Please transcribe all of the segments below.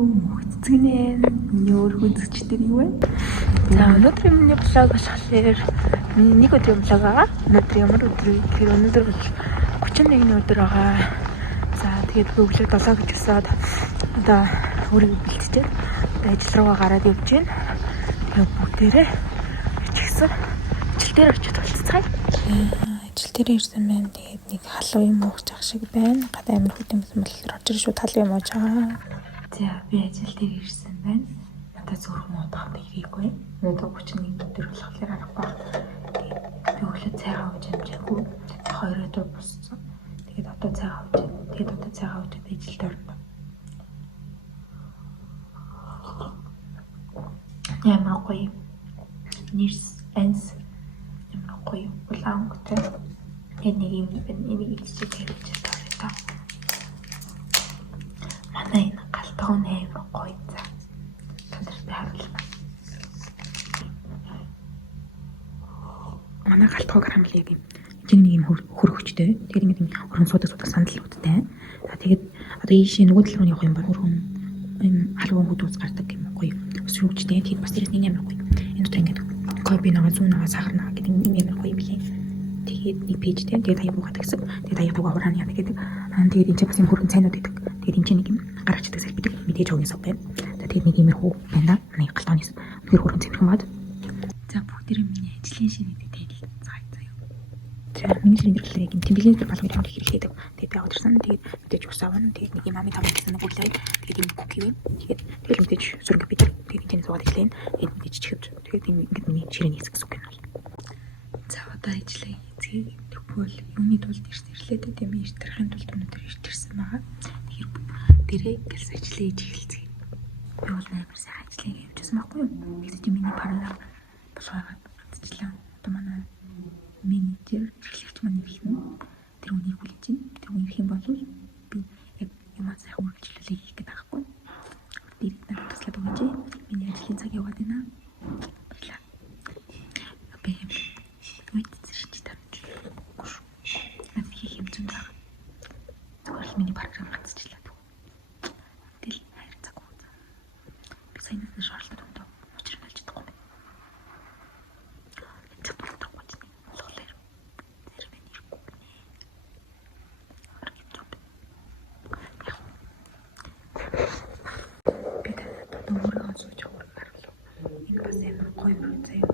Мөхцгнээ нөр хүзчдэр юу вэ? За өнөөдрийн миний блог болохоор нэг өдрийн блог байгаа. Өнөөдөр ямар өдөр вэ гэхээр өнөөдөр бол 31-ний өдөр байгаа. За тэгээд өглөө 7 гэж өсөөд одоо өөрийгөө бэлтжээд ажил руугаа гараад явж байна. Тэгээд бүгдээрээ ичгсэн ажил дээр очиж болцгаая. Ажил дээр ирсэн байна. Тэгээд нэг халуун юм ууж ах шиг байна. Гадаа амар хөдөлмөрсөн бол орж ирж шууд халуун юм ууж байгаа. За би ажил дээр ирсэн байна. Надад зураг муудахад ирээгүй. Өнөөдөр 31 өдөр болохоор аргагүй. Тэгээд би өглөө цайгаа ууж амжаагүй. 2 өдөр боссон. Тэгээд одоо цайгаа ууж. Тэгээд одоо цайгаа ууж ажилд орно. Ямар гоё. Нэрс энс ямар гоё. Улаангутай. Энийг юм энийг илчиж хэлж байгаа. Манай энэ галтгон амар гоё за. Тодорхой харуулна. Манай галтгоо грамлыг юм. Энийг нэг юм хөргөчтэй. Тэгээд ингэ юм хөрөн суудаг сандалуудтай. За тэгээд одоо ийшээ нөгөө тал руу явах юм бол хөрөн юм халуун хөдөөс гардаг юм гоё. Өсвөрчтэй. Тэгээд бас тэрээс нэг амар гоё. Энэ дотор ингэ кофе наваа зүүн наваа сахар наваа гэдэг юм амар гоё билээ. Тэгээд нэг пэйжтэй. Тэгээд аяг буугаад гэсэн. Тэгээд аяг буугаа хураана яа гэдэг. Тэгээд энэ ч бас юм хөрөн цайнууд байдаг. Тэгээд энэ ч нэг юм гаргачихдаг салбидаг мэдээж өгнөс баг байна. За тэгээд нэг иймэрхүү байна. Манай галтгооны үнэхээр хөрөн цэвэрхэн бод. За бүгдээрээ миний ажлын шинэдэг танил цаая заяа. За миний шинэдэрлээ юм тэмдэглэлийн балгын юм хэрэглэдэг. Тэгээд би аваад ирсэн. Тэгээд мэдээж ус авна. Тэгээд нэг юм амын таван гэсэн нэг үлээ. Тэгээд юм куки вэ. Тэгээд мэдээж сүрэг бид. Тэгээд энэ суугаад ирлээ. Тэгээд мэдээж чихвч. Тэгээд энэ ингээд миний ширээний хэсэг гэсэн үг юм бол. За одоо ажиллая. Тэгвэл юуны тулд ирлээ дээ тийм иртерхийн тулд өнөөдөр ирсэн байгаа. Тэгэхээр дээрээ гэлс ажиллая гэж эхэлцгээе. Би бол амар сайн ажиллая гэвчсэн байхгүй юу? Гэхдээ миний параа болгоод ажиллаа. Одоо манай менежер эрхлэгч маань хэлнэ. Тэр үнийг хүлээж байна. Тэр үнийг хэм болов би яг юмаа сайхан үргэлжлүүлээ хийх гэдэг байхгүй. Дээрээ надад туслаад өгөөч. Миний ажлын цаг яваад байна. Баярлалаа. Би үйтсэрч та. Зүгээр миний програм гацчихлаа. Тэгэл хайр цаг уу. Би саяхан шаардлагатай өндөө учир нь олж чадахгүй байна. Энэ цаг болтойгоо чинь болохоор зэрэг нэрэхгүй нэ. Би одоо өөрөө сууж авах гаргалаа. Энэ бас амар гоё процесс.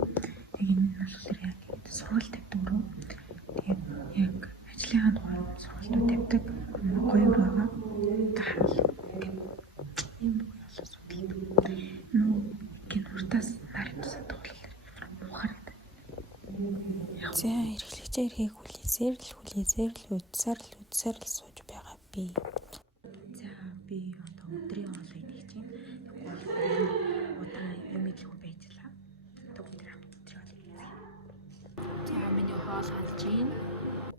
Тэгээ энэ нь болохоор яг сургууль тавьдаг руу. Тэгээд яг ажлынхаа тухай сургалтууд тавьдаг. Гоё байгаа. Ийм болоос судалдаг. Нөө гинуртаас нарийн тусаад болохоор мухард. За эрхлэгчээр хийх хүлээсээр л үдсээр л сууж байгаа би. За би одоо өдрийн хоолой идэх чинь. Удаан юм идэх байжлаа. Өдөр өдрийн хоолой. За миний хоол халж ийн.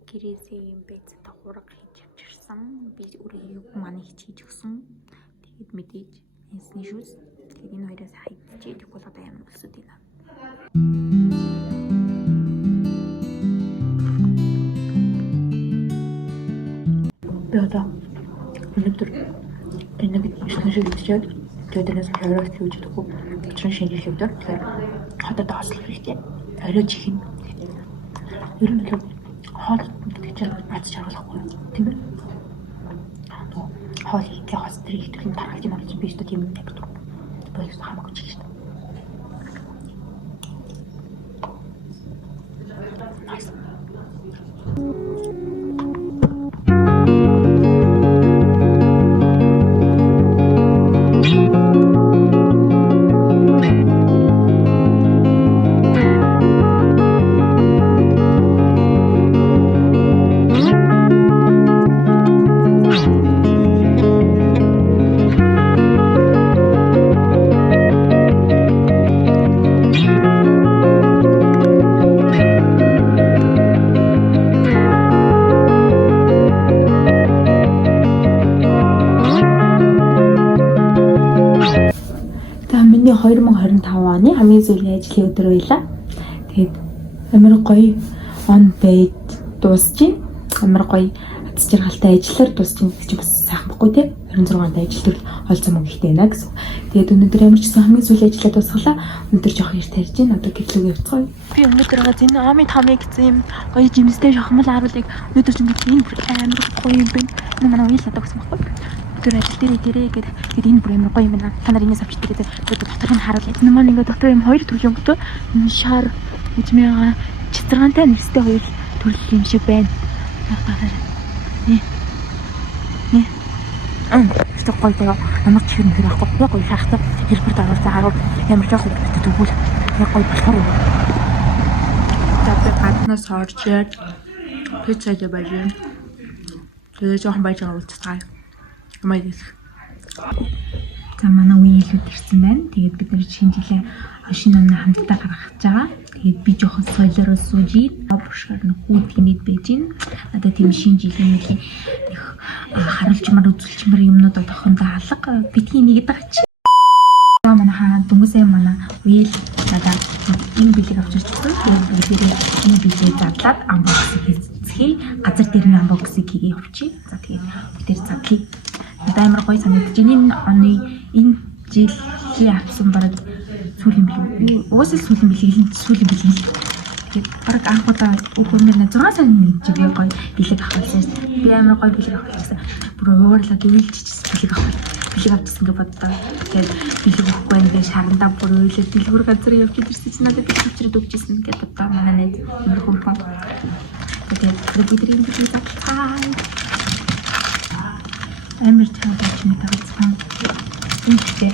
Гэрээсээ юм байц хураг хийж авчирсан. Би өөрөө маань хийж өгсөн. Тэгээд мэдээж энсний шүүс. Тэгээд энэ хоёроос хайдчихээ. Тэгвэл одоо ямар болсод байна. Би одоо өнөөдөр энэ бид шинэ шиг хийчихээд тэгээд энэс хоёроос хийж өгөх. Тэгчин шинэ хэлбэр. Тэгэхээр хотод хослох хэрэгтэй. Оройч их юм. Ер нь л хоол гэдэг чинь аз жаргалахгүй тийм ээ. Хоол хийх хос тэр их төрлийн тархаж юм болж би ч тийм юм яг боёс хамаагүй ч шүү дээ. Nice. Миний 2025 оны хамгийн сүүлийн ажлын өдөр байлаа. Тэгээд амар гоё он байж дуусч байна. Амар гоё аз жаргалтай ажиллаар дуусч байна гэж бас сайхан баггүй те. 26-нд ажил төрөл олцсон мөн ихтэй байна гэсэн. Тэгээд өнөөдөр ямар ч гэсэн хамгийн сүүлийн ажиллаа дуусгалаа. Өнөөдөр жоох их тарьж байна. Одоо гэрлүүгээ явцгаая. Би өнөөдөр энэ ами тамиг гэсэн юм гоё жимстэй шахмал харуулыг өнөөдөр ч ингэж энэ амар гоё юм байна. Энэ манай уйл надад гэсэн байхгүй. Тэр ажил дээр гэрээ гээд энэ бүр амар гоё юм байна. Та нар энэс авч ирээд дотор нь харуул. Энэ маань ингээ дотор юм хоёр төрлийн өнгөтэй шар үжмэга читргантай нэрстэй хоёр төрөл юм шиг байна. Что гоё даа. Ямар ч хэрэг байхгүй. Яг гоё шахах хэлбэрт оруулсан харуу ямар ч жоох хэрэгтэй тэгвэл яг гоё болохоор. Тэгээд гаднаас орж ирээд пиццад байж. Тэгээд жоохон байж байгаа үлцтэй. Ямайг. За манай үеийн хэлүүд ирсэн байна. Тэгээд бид нар шинэ жилийн шинэ оноо хамтдаа гаргах гэж байгаа. Тэгээд би жоохон соёлоос сууж авшгаар нөхөд гинэд байж байна. Надад тийм шинэ жилийн их харуулчмаар үзүүлчмаар юмнууд тохондоо алга битгий нэгэд байгаа чи. Манай дүнгийн манай үеийн надад энэ билег авчирч өгсөн. Тэгээд би энэ билег задлаад unboxing хийцгээе. Газар дээр нь unboxing хийгээ явчих. За тэгээд бид тэр задлаа. Амар гоё санагдаж байна. Энэ оны энэ жилийн авсан бараг сүүлийн билүү. Уусаа сүүлийн билүү. Тэгээд бараг анхудаа өгөөмөр 6 сарын жигээ гоё билег авчихсан. Би амар гоё билег авчихсан. Бүр уурлаад үйлчижсэн билег авчихсан. Билег авчихсан гэж боддоо. Тэгээд билег өгөхгүй байх гэж шарандаа бүр үйлээд дэлгүүр газар явж ирсэн чинь надад билег авчирд өгчээсэн гэж боддоо манай найз амар хөрхөн. Тэгээд бидний билег авчихсан. Амар чангач мэт авсан. Үнэтэй.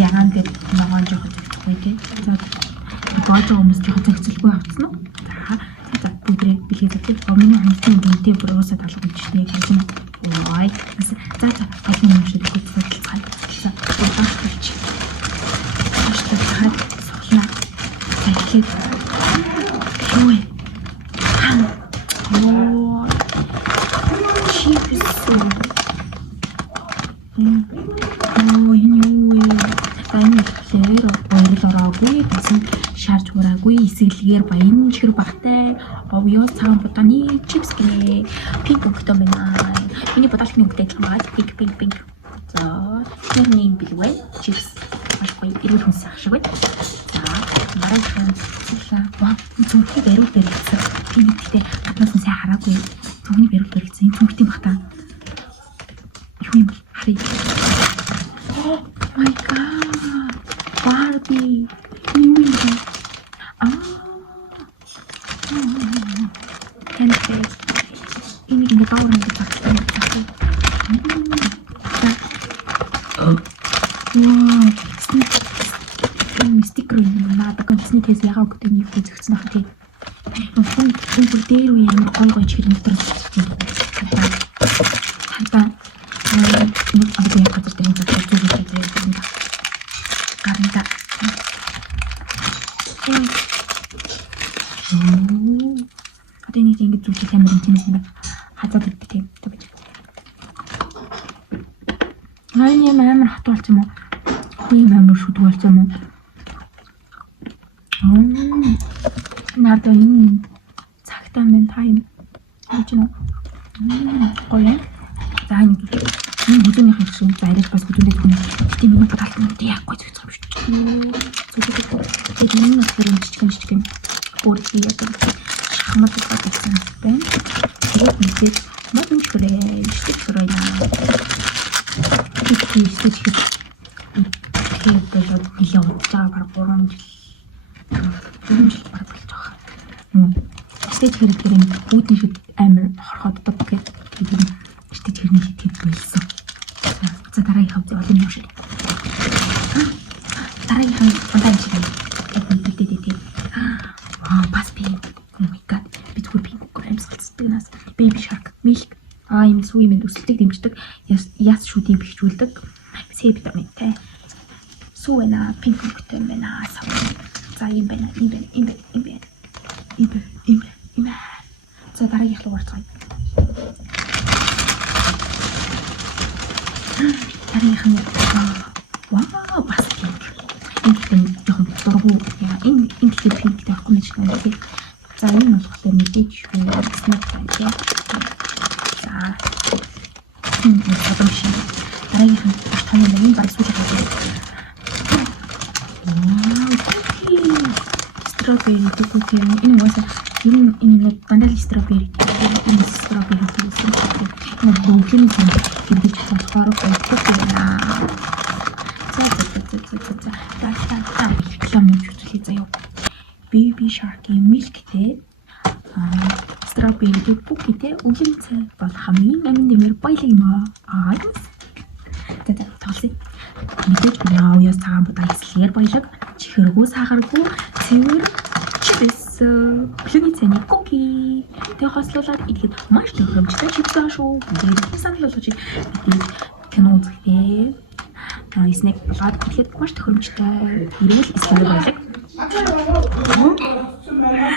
Яагаад гэвэл ногоон жоохон зэгцгүй тийм. Боож хүмүүс жоохон зэгцэлгүй авсан уу? За бүгдрээ билээ зөвхөн миний хүмүүсийн үнэтэй бүрөөсөө талгуулчихсан гэж юм. Ой. За олон юм шиг хөдөлгөөн. За удаанч. Ашиглаад суулна. За ихлээд. Юу вэ? Оо. Чипс. Ороогүй басан шаарч хураагүй эсгэлгээр баян шир багтай овёо цагаан бутаны чипс гинэ пинк өгтөө байна. Миний бодолтны өгтэй байгаа пинк. За тэрний билгүй чипс ашгүй ирүүл хүнс ашиг бай. За маргаан цэглээ. Зүрхийг бариул баригдсан. Пинктэй гаднаас нь сайн хараагүй. Зүрхний бариул баригдсан. Энэ зүрхтийн багтаа. Юу юм бэ? Харъя. Oh my god. Barbie. Handbag. Ini gini tau orang kita pakai. Wow. Stiker ini mana? Takkan sini tes ya kau ketemu itu senang deh. Pun berdiri yang kau cium terus. Harta. Aku yang kata dengan kata itu karena одоо нэг ингэж зүгт амар юм чинь хазаад идэх тийм. Хаяа амар хат болсон юм уу? Хүй амар шүдэг болсон юм уу? Надад энэ цагтаа мен тайм чинь гоё. За нэг энэ бүдүүнийх нь шиг зарих бас бүдүүнээ тийм нэг талт нь яахгүй зүгт юм шүү. Тэгээд энэ нэг жижигэн бүрдий яг шахмат гэсэн байна. Тэгээд мэдээ модон хүрээ штик сурайна. Тэгээд болоод нэлээд удаа баг 3 жил баг болж байгаа. Стейж хэрэгтэй юм үүдний шид амар хорхоод гэдэг. Стейж хэрний шид болсон. За дараагийн хавц олон юм шиг. Дараагийн хавц удаан шиг. Паспи. Oh my god. Битгүй пинк гэмсэлцдэг нас. Baby shark, milk. Энэ сүүмэнд өсөлтөг дэмждэг. Яс шүдийг бэхжүүлдэг. С витаминтэй. Сүүна пинк өгтэй байна. За юм байна. За дараагийн руу орцгоё. Дараагийн вау, бас пинк. Энэ жоохон дургу. Энэ пинк таахгүй юм шиг байна. За энэ болохоор мэдээж юу гэсэн үг байна. За энэ бодомшин Сонир нэг баг сүүл байгаа. Strawberry cookie. Энэ уусаа энэ дандаа strawberry. Энэ strawberry cookie. Энэ бүхэн сан ингэж болохоор cookie байна. За. Реклам үзүүлээ заяа. Baby Shark-ийн milk-тэй strawberry cookie-тэй өвлөн цай бол хамгийн амин нэмэр баялаг юм аа. За тоглоё. Мэдээж уяас цагаан будаа эслэгээр баялаг, чихэргүй сахаргүй, цэвэр чипс, өвлөний цайны cookie. Тэг хослуулаад идэхэд маш тохиромжтой чипс аа шүү. Тэгээд санал болгож мэдээж кино үзэхдээ снэк болоод идэхэд маш тохиромжтой. Ирэл эслэгээр баялаг.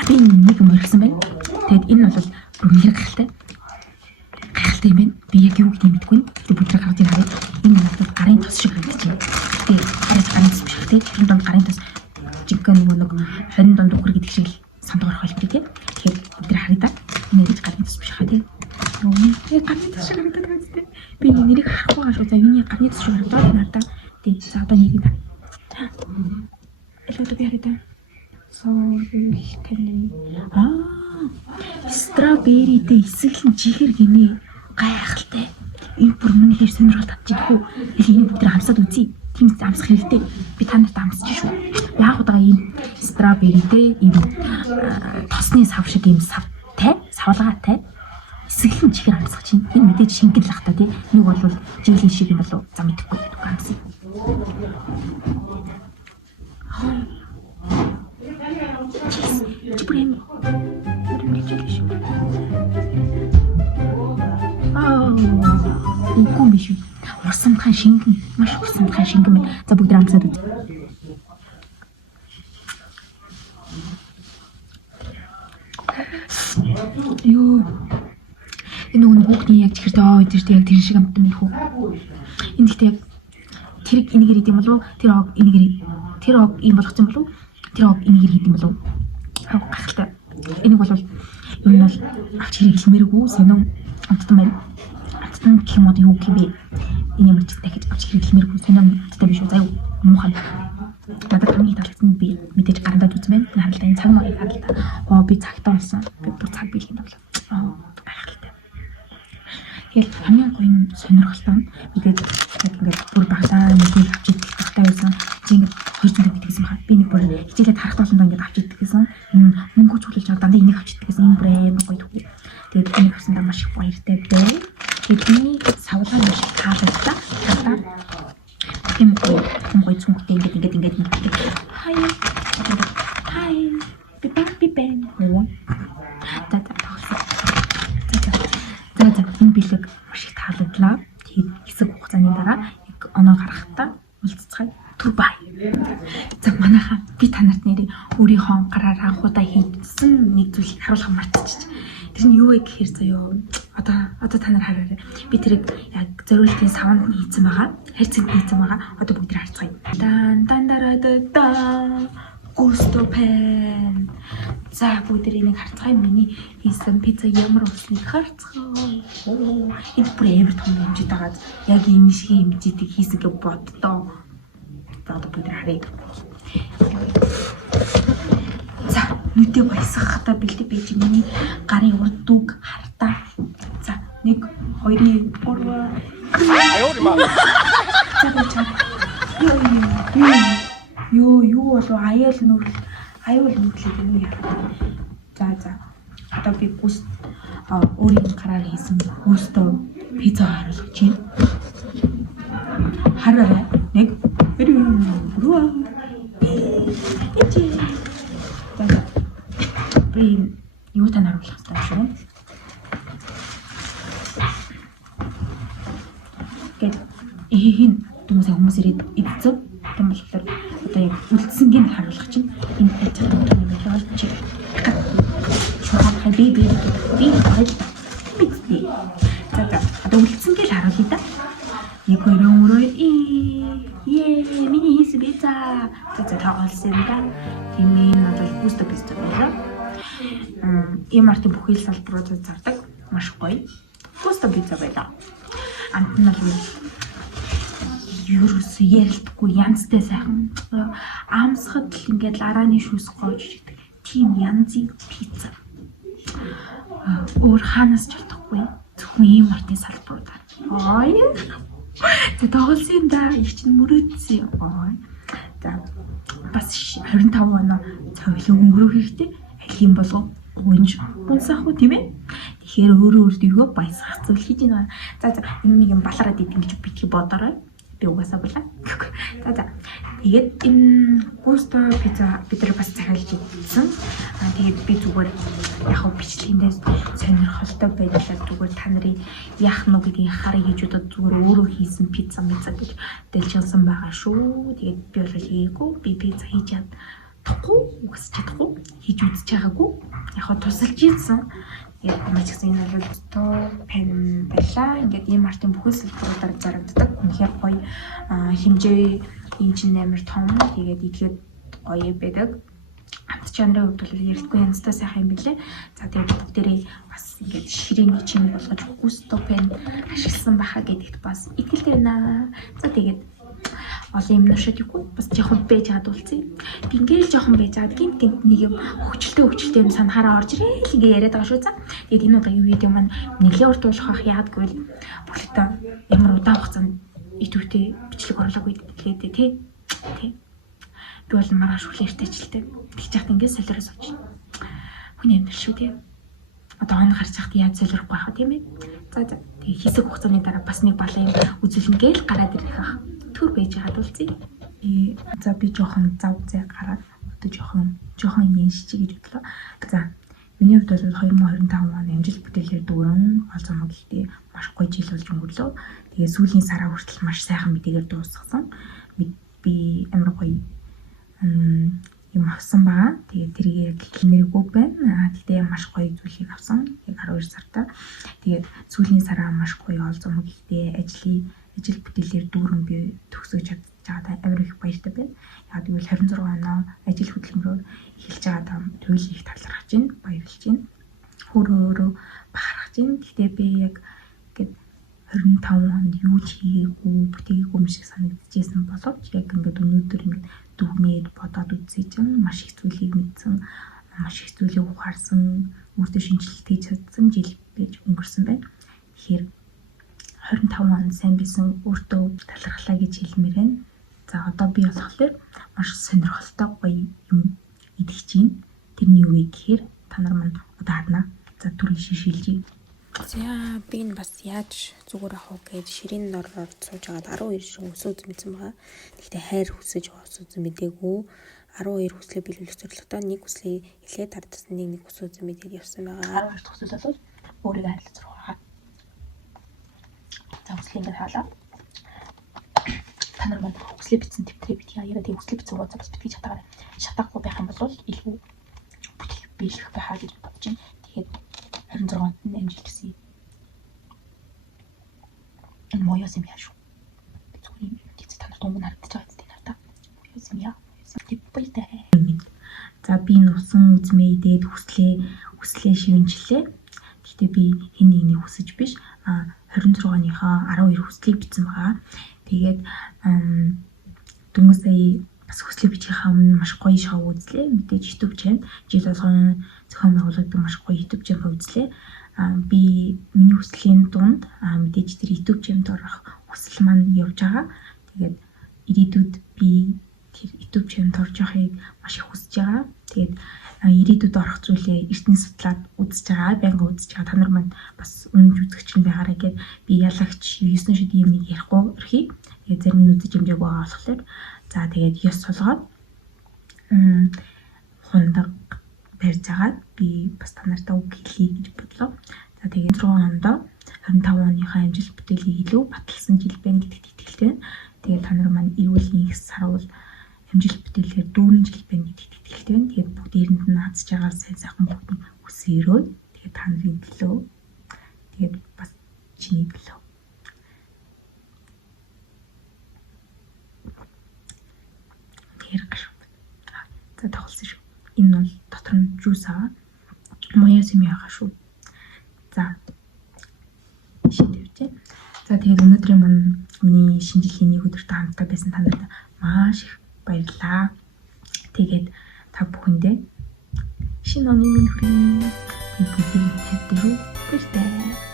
Би нэг юм орхисон байна. Тэгэд энэ бол бүр гайхалтай. Гайхалтай юм байна. Би яг юу гэдгийг мэдэхгүй. Тэг бүдрэг хардыг хараад энэ надад гарын тос шиг харагдаж байна. Тэг гарын тос биш үү? Тэр донд гарын тос жиггэн нэг 20 донд үхэр гэдэг шиг санд орох байлгүй тий. Тэгэхээр бүдрэг харагдаа. Энэ гэж гарын тос биш хаа тий. Нөө гарын тос шиг харагдаад байна тий. Би нэрийг харахгүй байгаа шүү. За юуны гарын тос шиг харагдаад байна та. Тэг за одоо нэрийг Элэдэ би харагдаа. Strawberry-тэй эсэглэн чихэр гинэ гайхалтай. Энэ бүр үнэхээр сонирхол татчихгүй. Энэ бүгд амсаад үзье. Тийм амсах хэрэгтэй. Би та нарт амсаж шүү. Яг удаага ийм strawberry-тэй ийм тосны сав шиг ийм савтай, савлгаатай эсэглэн чихэр амсах чинь. Энэ мэдээж шингэл лах та тий. Нэг бол жилийн шиг юм болов. За мэдэхгүй амсаа. Чипрем. Үгүй биш үү. Урсамхан шингэн. Маш урсамхан шингэн байна. За бүгд амсаад үз. Йоо. Энэ нэг хүүхдийн яг чихэртэй өдөртэй яг тэр шиг амтан байх уу? Энэ гэхдээ яг тэрэг энийгээр идэм болов уу? Тэр ог энийгээр тэр ог ийм болгоцсон болов уу? Тэр ог энийгээр идэм болов уу? Гайхалтай. Энийг бол юм бол авч хэрэглэмээргүй сонин амттан байна. Амттан гэх юм уу юу гэх юм бэ? Энэ юм чи дахиж авч хэрэглэмээргүй сонин амттай биш үү? Заяа муухай. Надад хамгийн таалагдсан би мэдээж гарантад үзмэн. Харалтаа энэ цаг магийг харалтаа. Би цагтаа болсон. Би бүр цаг биелэх юм болов. Гайхалтай. Тэгэхээр хамгийн гоё сонирхолтой нь мэдээж ингээд бүр багтаа нэг авч идэх багтаа байсан. Чи ингээд 200 төгрөг гэсэн хаа. Би нэг бүр хичээлээд харах толгонд ингээд авч идэх гэсэн. Мөнгө чөлөөлж чад дандаа энийг авч идэх гэсэн юм брэм гоё төгрөг. Тэгээд энийг авсандаа маш их баяртай бай. Тэгээд миний савлаа маш их таалагдсан. Тийм гоё цүнхтэй ингээд хай би бэн оо за энэ бэлэг маш их таалагдлаа. Тэгээд хэсэг хугацааны дараа яг оноо гаргахтаа уулзцгаая. Турбай. За манайхаа би та нарт нэрийг өөрийнхөө гараар анхудаа хийдсэн нэг зүйл харуулах мартчих. Тэр нь юу вэ гэхээр заяа одоо та нар хараарай. Би тэрийг яг зориултын савнд хийцэн байгаа. Хайрцагт хийцэн байгаа. Одоо бүгд харцгаая. Дан дараа Густо пен. За бүгд энийг харцгаая. Миний хийсэн пицца ямар болсныг харцгаая. Энэ бүр амар том хэмжээд байгаа. Яг энэ шиг хэмжээдэг хийсэн гэж боддоо. За одоо бүгд харъя. За нүдээ баясгахтаа бэлдээ бийж миний гарын урд дүг хартаа. За 1 2 3 Юу болов аюул нүрлээд юм яа. За одоо би бүс өөрийн гараар хийсэн густо пицца харуулж чинь. Хараа 1 2 Би юу тань харуулах хэрэгтэй шүү. Гэт ийм хүмүүс ирээд идсэн. Тийм болохоор одоо яг үлдсэнгийн харуулах чинь энэ байж байгаа юм байна гэж чи. Шуурхай би. За одоо үлдсэнгийн харуулъя да. 1 2 3 миний хийсэн пицца. За таалсан да. Тэмээ надад густо пицца байлаа. Ийм арт бүхэл салбаруудад зардаг маш гоё. Густо пицца байлаа. Амт нь бол ерөөсөө ярилдаггүй янзтай сайхан. Аамсахад л ингээд ларааны шүүс гоож идэг. Тийм янзын пицца. Өөр хаанаас ч олдохгүй. Зөвхөн ийм мартын салбаруудаар. За тоглосон да их чинь мөрөөдсөн. За бас 25 оноо цоглог өнгөрөх хэрэгтэй. Аль юм болов гунж унсах уу тийм ээ. Тэгэхээр өөрөө өөртөө баясгах зүйл хийж байна. За энэ нэг юм балараад идэв гэж битгий бодорой. Би угаасаа болоо. За тэгээд энэ густо пицца бид нар бас захиалж идсэн. Тэгээд би зүгээр яг бичлэгэндээ сонирхолтой байлаа зүгээр та нарын яах нь гэдгийг харъя гэж удаад зүгээр өөрөө хийсэн пицца гэж дэлжсэн байгаа шүү. Тэгээд би бол хийгээгүй. Би пицца хийж чадахгүй, үгсэж чадахгүй, хийж үзэж байгаагүй. Яг тусалж ийдсэн. Маш их энэ бол тоо пен байлаа. Ингээд ийм мартын бүхэл салбаруудаар зарагддаг. Үнэхээр гоё хэмжээ энэ чинь амар том. Тэгээд идэхэд гоё байдаг. Хамт чанарын хувьд бол ярилгүй янзтай сайхан юм билээ. За тэгээд бүгдээрээ бас ингээд ширээний чинь болгож густо пен ашигласан баха гэдэгт бас итгэлтэй байна. За тэгээд олон юм нушаадаггүй бас жоохон байж чад үлцээ. Би ингээл жоохон байж чад гинт нэг юм хөвчлөлтэй юм санахаараа орж ирээ л ингээ яриад байгаа шүү. За тэгээд энэ удаагийн видео маань нэлээд урт болох ах яадаггүй л бүлэгтээ ямар удаан хугацаанд идэвхтэй бичлэг орлоогүй тэгээд тий. Би бол маргааш хүлээртэй ажилтай. Тэгж яхад ингээд солироос авч. Хүний амьдрал шүү тий. Одоо он гарч яхад яаж солирохгүй байх вэ тийм ээ. За тэгээд хэсэг хугацааны дараа бас нэг балан үзүүлэн гээл гараад ирэх ах. Түр байж хаад үлцээ. За би жоохон зав зэ гараад одоо жоохон яншиж гэж бодлоо. За миний хувьд бол 2025 он амжилт бүтээлээр дүүрэн олзон мөглөлтөө маш гоё жил болж өнгөрлөө. Тэгээ сүүлийн сараа хүртэл маш сайхан мэдээгээр дуусгасан. Би амар гоё юм авсан байгаа. Тэгээ тэрийг хэлмээргүй байна. Тэгтээ маш гоё зүйлийг авсан. Яг 12 сартаа. Тэгээд сүүлийн сараа маш гоё олзон мөглөлтөө ажил бүтээлээр дүүрэн би төгсөөж чадчихад амар их баяртай байна. Яг гэвэл 26 оноо ажил хөдөлмөрөөр эхэлж байгаа туйл их талархаж байна, баярлж байна. Өөрөө бахархаж байна. Гэхдээ би яг ингээд 25 онд юу ч хийгээгүй, бүтээгээгүй юм шиг санагдчихсэн боловч яг ингээд өнөөдөр ингээд дүгнээд бодоод үзэж байгаа маш их зүйлийг мэдсэн, маш их зүйлийг ухаарсан, өөртөө шинжилэлт хийж чадсан жил байж өнгөрсөн байна. Тэгэхээр 25 он сайн бисэн өөртөө талархлаа гэж хэлмээр байна. За одоо би болохоор маш сонирхолтой гоё юм идэж байна. Тэрний үе гэхээр та нар манд одоо хадна. За түрүү шишилжээ. За би энэ бас яаж зүгээр авах вэ гэж ширээний дороор сууж агаад 12 шиг өсөөд мэдсэн байгаа. Гэхдээ хайр хүсэж өсөөд мэдээгүй. 12 хүслээ биелүүлэх зорилготой нэг хүслээ илээ тардсан нэг өсөөд мэдээд явсан байгаа. 12 дахь хүсэл бол өөрийгөө харилцаж байгаа. За хүслээ ингээд хаалаа. Та нар маань хүслээ бичсэн тэмдрээ битгий яагаад тийм хүслээ бичсэн гоцоо бас битгий шатаагаар шатаахгүй байх юм бол илүү бүтээх биелэх байхаа гэж бодож байна. Тэгээд 26 онд амжилт хүсье. Энэ моёс юм яа шүү. Зүгээр юм тийц та нар дунд харагдаж байгаа тийм надаа. Моёс юм яа. Типпэйтэй. За би нусан үзмээ идээд хүслээ шивэнчлээ. Гэхдээ би хэн нэгний хүсэж биш 26 оныхоо 12 хүслийг бичсэн байгаа. Тэгээд дөнгөж сая бас хүслээ бичихээ өмнө маш гоё шоу үзлээ. Мэдээж YouTube channel жил болгон зохион байгуулагдсан маш гоё YouTube channel үзлээ. Би миний хүслийн дунд мэдээж тэр YouTube channel орох хүсэл маань явж байгаа. Тэгээд ирээдүйд би тэр YouTube channel орж явахыг маш их хүсэж байгаа. Тэгээд ирээдүйд орох зүйлээ эртний судлаад үзэж байгаа. Байнга үзэж байгаа. Та нар манд бас үнэнч үзэгч нь байгаарай гэд би ялагч 9 шид юм ярихгүй өрхий. Тэгээд зарим нь үзэж хэмжээг байгаа болохоор за тэгээд ёс солгоод хундаг барьж агаад би бас та нартай үг хэлье гэж бодлоо. За тэгээд 6 ондоо 25 оныхаа амжилт бүтээлийг илүү баталсан жил байна гэдэгт итгэлтэй. Тэгээд та нар маань эрүүл нэг сарвал амжилт бүтээлээр дүүрэн жил байна гэдэгт итгэлтэй байна. Тэгээд бүгдээрэнд нь наацж байгаа сайн сайхан бүгд хүсээрөө тэгээд та нарын төлөө тэгээд бас чиний төлөө. Тэр гаш. За тоглосон шүү. Энэ бол дотор нь жуус аа. Моёс юм яхаа шүү. За. Шийдвэрчээ. За тэгээд өнөөдрийн миний шинэ жилийн нэг өдөртөө хамтдаа байсан танад маш их баярлалаа. Тэгээд та бүхэндээ шинэ оны минь хүргэе. Бүгдийг хайртай.